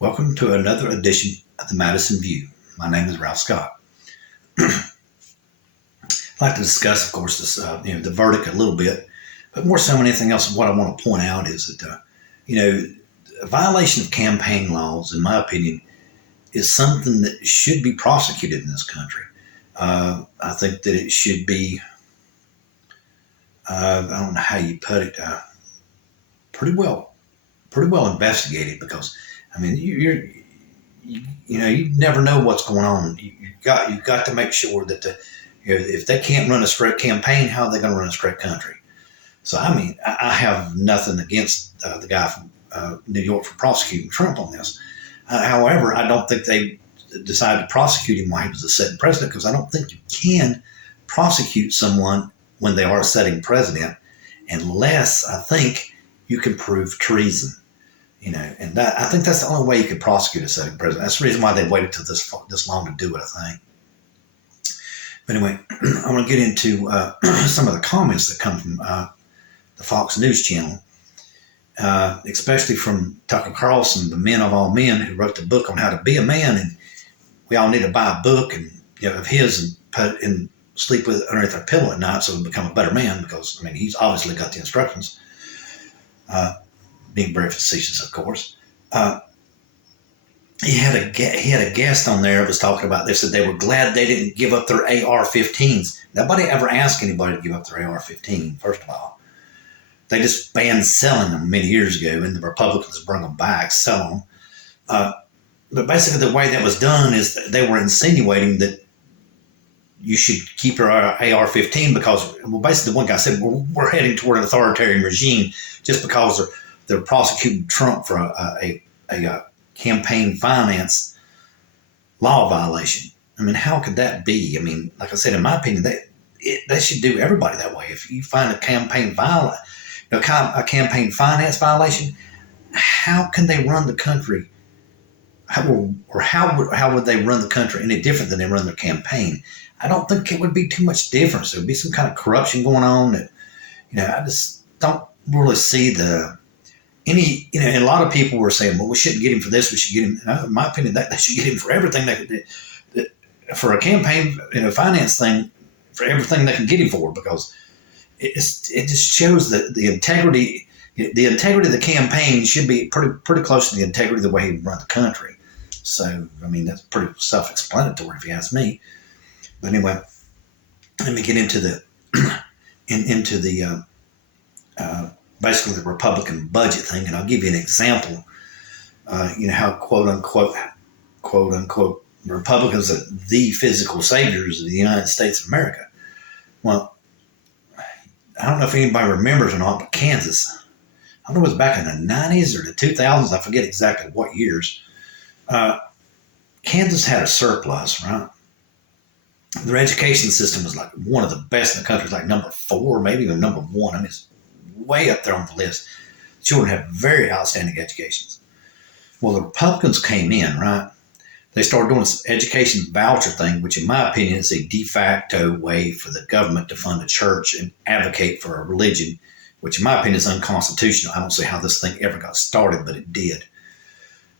Welcome to another edition of the Madison View. My name is Ralph Scott. I'd like to discuss, of course, this, the verdict a little bit, but more so than anything else, what I want to point out is that, a violation of campaign laws, in my opinion, is something that should be prosecuted in this country. I think that it should be, I don't know how you put it, pretty well investigated because, I mean, you never know what's going on. You've got to make sure that if they can't run a straight campaign, how are they going to run a straight country? So, I mean, I have nothing against the guy from New York for prosecuting Trump on this. However, I don't think they decided to prosecute him while he was a sitting president because I don't think you can prosecute someone when they are a sitting president unless I think you can prove treason. And that I think that's the only way you could prosecute a sitting president. That's the reason why they waited till this long to do it, I think. But anyway, I want to get into some of the comments that come from the Fox News channel, especially from Tucker Carlson, the man of all men, who wrote the book on how to be a man. And we all need to buy a book of his and put and sleep with underneath our pillow at night so we become a better man. Because I mean, he's obviously got the instructions. Being very facetious, of course. He had a guest on there that was talking about this, that they were glad they didn't give up their AR-15s. Nobody ever asked anybody to give up their AR-15, first of all. They just banned selling them many years ago, and the Republicans brought them back, selling them. But basically the way that was done is that they were insinuating that you should keep your AR-15 because, well, basically one guy said, we're heading toward an authoritarian regime just because they're prosecuting Trump for a campaign finance law violation. I mean, how could that be? I mean, like I said, in my opinion, they should do everybody that way. If you find a campaign finance violation, how can they run the country? How would they run the country any different than they run their campaign? I don't think it would be too much difference. There would be some kind of corruption going on that, I just don't really see and a lot of people were saying, well, we shouldn't get him for this. We should get him. In my opinion, they should get him for everything they could do. For a campaign, finance thing, for everything they can get him for, because it just shows that the integrity of the campaign should be pretty close to the integrity of the way he run the country. So, I mean, that's pretty self-explanatory if you ask me. But anyway, let me get into the basically the Republican budget thing, and I'll give you an example. How quote unquote Republicans are the physical saviors of the United States of America. Well, I don't know if anybody remembers or not, but Kansas, I don't know if it was back in the 90s or the 2000s, I forget exactly what years, Kansas had a surplus, right? Their education system was like one of the best in the country, like number 4, maybe even number 1. I mean, it's way up there on the list. Children have very outstanding educations. Well, the Republicans came in, right? They started doing this education voucher thing, which in my opinion is a de facto way for the government to fund a church and advocate for a religion, which in my opinion is unconstitutional. I don't see how this thing ever got started, but it did.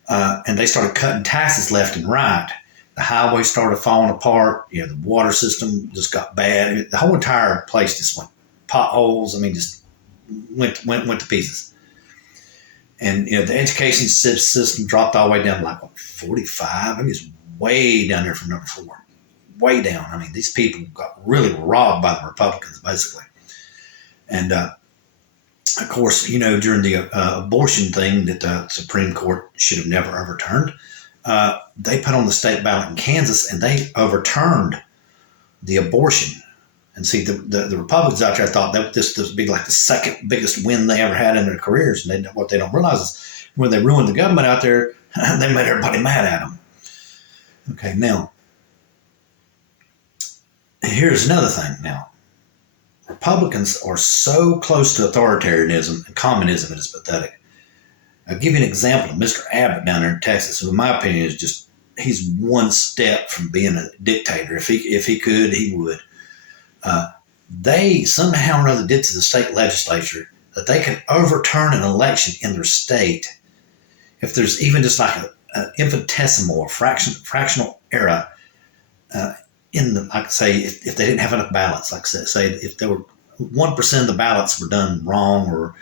And they started cutting taxes left and right. The highways started falling apart. The water system just got bad. The whole entire place just went potholes. I mean, just went to pieces. And the education system dropped all the way down to like 45. I mean, it's way down there from number 4, way down. I mean, these people got really robbed by the Republicans, basically. And of course, during the abortion thing that the Supreme Court should have never overturned, they put on the state ballot in Kansas, and they overturned the abortion. And see, the Republicans out there thought that this would be like the second biggest win they ever had in their careers. And what they don't realize is when they ruined the government out there, they made everybody mad at them. Okay, now, here's another thing. Now, Republicans are so close to authoritarianism and communism, it is pathetic. I'll give you an example of Mr. Abbott down there in Texas, who in my opinion is just, he's one step from being a dictator. If he could, he would. They somehow or other did to the state legislature that they could overturn an election in their state if there's even just like infinitesimal or fractional error in the, like say, if they didn't have enough ballots, like say if there were 1% of the ballots were done wrong, or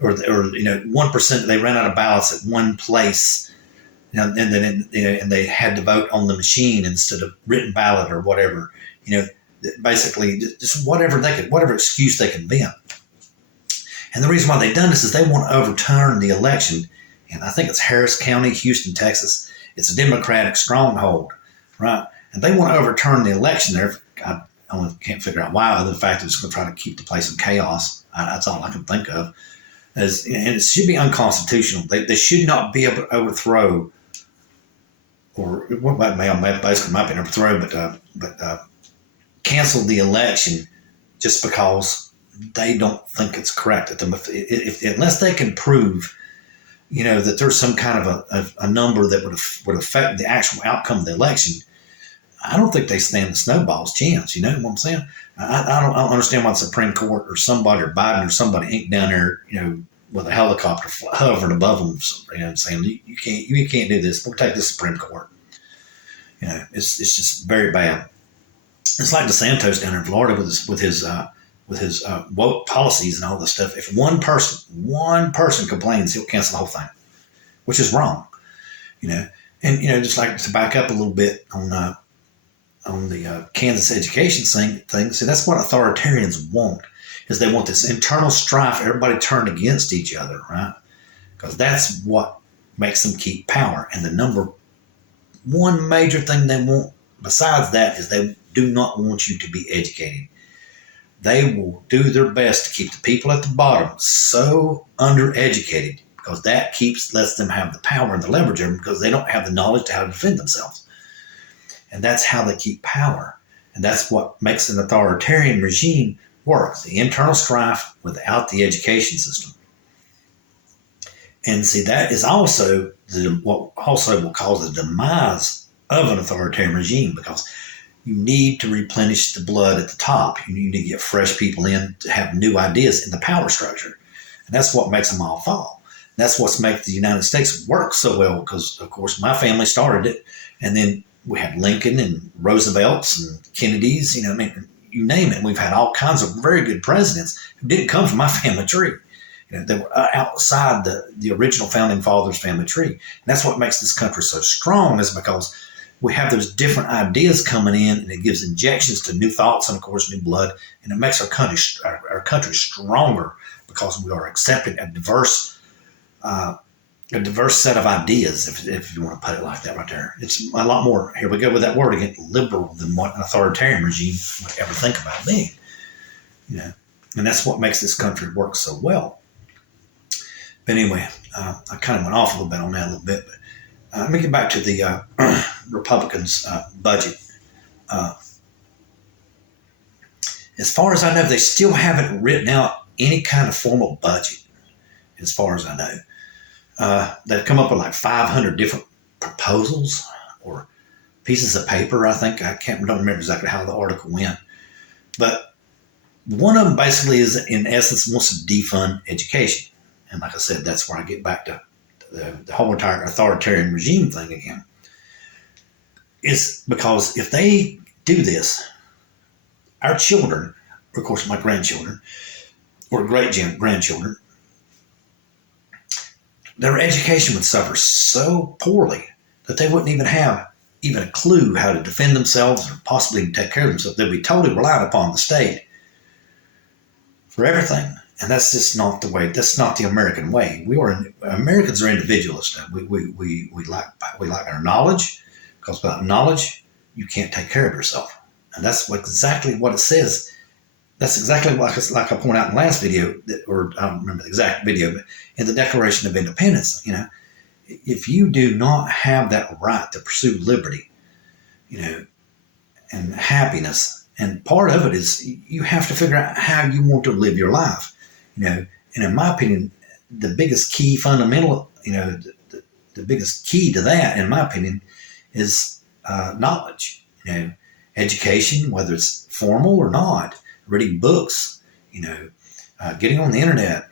1% they ran out of ballots at one place, and then and they had to vote on the machine instead of written ballot or whatever, basically just whatever excuse they could invent. And the reason why they've done this is they want to overturn the election. And I think it's Harris County, Houston, Texas. It's a Democratic stronghold, right? And they want to overturn the election there. I can't figure out why, other than the fact that it's going to try to keep the place in chaos. That's all I can think of. And it should be unconstitutional. They should not be able to overthrow, or what basically might be overthrow, but cancel the election just because they don't think it's correct. Unless they can prove, that there's some kind of a number that would affect the actual outcome of the election, I don't think they stand the snowball's chance. You know what I'm saying? I don't understand why the Supreme Court or somebody or Biden or somebody ain't down there, with a helicopter hovering above them, saying you can't do this. We'll take this Supreme Court. It's just very bad. It's like DeSantis down in Florida with his woke policies and all this stuff. If one person complains, he'll cancel the whole thing, which is wrong. And just like to back up a little bit on the Kansas education thing. See, that's what authoritarians want, is they want this internal strife, everybody turned against each other, right? Because that's what makes them keep power. And the number one major thing they want besides that is they do not want you to be educated. They will do their best to keep the people at the bottom so undereducated, because that lets them have the power and the leverage over them, because they don't have the knowledge to how to defend themselves. And that's how they keep power. And that's what makes an authoritarian regime work, the internal strife without the education system. And see, that is also what also will cause the demise of an authoritarian regime, because you need to replenish the blood at the top. You need to get fresh people in to have new ideas in the power structure. And that's what makes them all fall. And that's what's made the United States work so well, because, of course, my family started it. And then we had Lincoln and Roosevelt's and Kennedy's, you name it. We've had all kinds of very good presidents who didn't come from my family tree. They were outside the original founding fathers' family tree. And that's what makes this country so strong, is because we have those different ideas coming in, and it gives injections to new thoughts and, of course, new blood. And it makes our country stronger, because we are accepting a diverse set of ideas, if you want to put it like that right there. It's a lot more, here we go with that word again, liberal than what an authoritarian regime would ever think about being. And that's what makes this country work so well. But anyway, I kind of went off a little bit on that a little bit. But let me get back to the Republicans' budget. As far as I know, they still haven't written out any kind of formal budget, as far as I know. They've come up with like 500 different proposals or pieces of paper, I think. Don't remember exactly how the article went. But one of them basically is, in essence, wants to defund education. And like I said, that's where I get back to the whole entire authoritarian regime thing again. It's because if they do this, our children, or of course my grandchildren, or great-grandchildren, their education would suffer so poorly that they wouldn't even have a clue how to defend themselves or possibly take care of themselves. They'd be totally reliant upon the state for everything. And that's just not the way. That's not the American way. Americans are individualists. We like our knowledge, because without knowledge, you can't take care of yourself. And that's exactly what it says. That's exactly like I pointed out in the last video, or I don't remember the exact video, but in the Declaration of Independence, if you do not have that right to pursue liberty, and happiness, and part of it is you have to figure out how you want to live your life. And in my opinion, the biggest key fundamental, the biggest key to that, in my opinion, is knowledge. Education, whether it's formal or not, reading books, getting on the internet,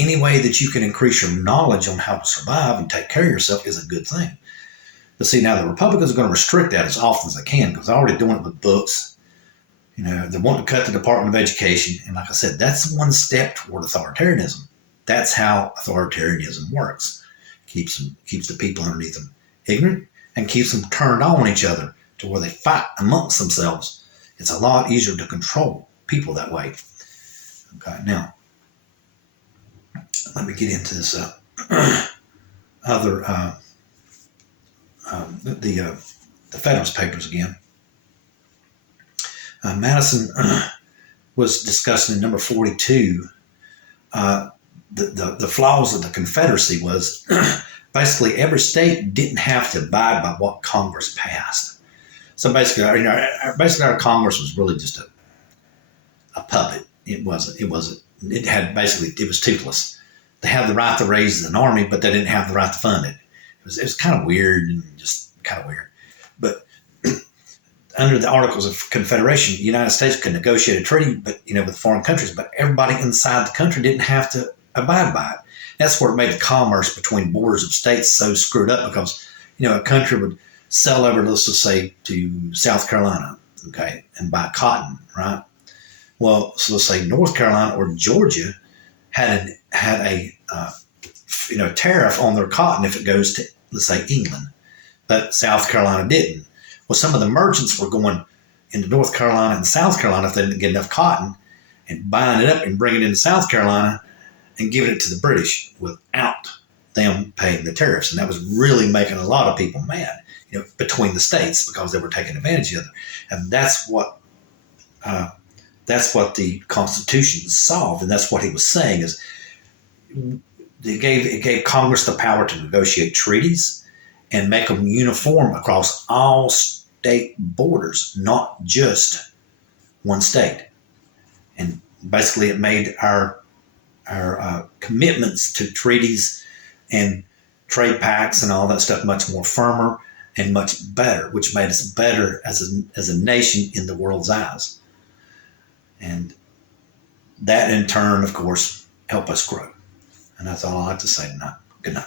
any way that you can increase your knowledge on how to survive and take care of yourself is a good thing. But see, now the Republicans are going to restrict that as often as they can because they're already doing it with books. You know, they want to cut the Department of Education. And like I said, that's one step toward authoritarianism. That's how authoritarianism works. Keeps the people underneath them ignorant and keeps them turned on each other to where they fight amongst themselves. It's a lot easier to control people that way. Okay, now, let me get into this the Federalist Papers again. Madison was discussing in number 42 the flaws of the Confederacy was basically every state didn't have to abide by what Congress passed. So basically, our Congress was really just a puppet. It wasn't. It had basically, it was toothless. They had the right to raise an army, but they didn't have the right to fund it. It was kind of weird and just kind of weird. But under the Articles of Confederation, the United States could negotiate a treaty, but with foreign countries, but everybody inside the country didn't have to abide by it. That's where it made the commerce between borders of states so screwed up because, a country would sell over, let's just say, to South Carolina, okay, and buy cotton, right? Well, so let's say North Carolina or Georgia had a tariff on their cotton if it goes to, let's say, England, but South Carolina didn't. Well, some of the merchants were going into North Carolina and South Carolina if they didn't get enough cotton and buying it up and bringing it into South Carolina and giving it to the British without them paying the tariffs. And that was really making a lot of people mad, between the states because they were taking advantage of it. And that's what the Constitution solved. And that's what he was saying is it gave Congress the power to negotiate treaties and make them uniform across all state borders, not just one state. And basically it made our commitments to treaties and trade pacts and all that stuff much more firmer and much better, which made us better as a nation in the world's eyes. And that in turn, of course, helped us grow. And that's all I have to say tonight. Good night.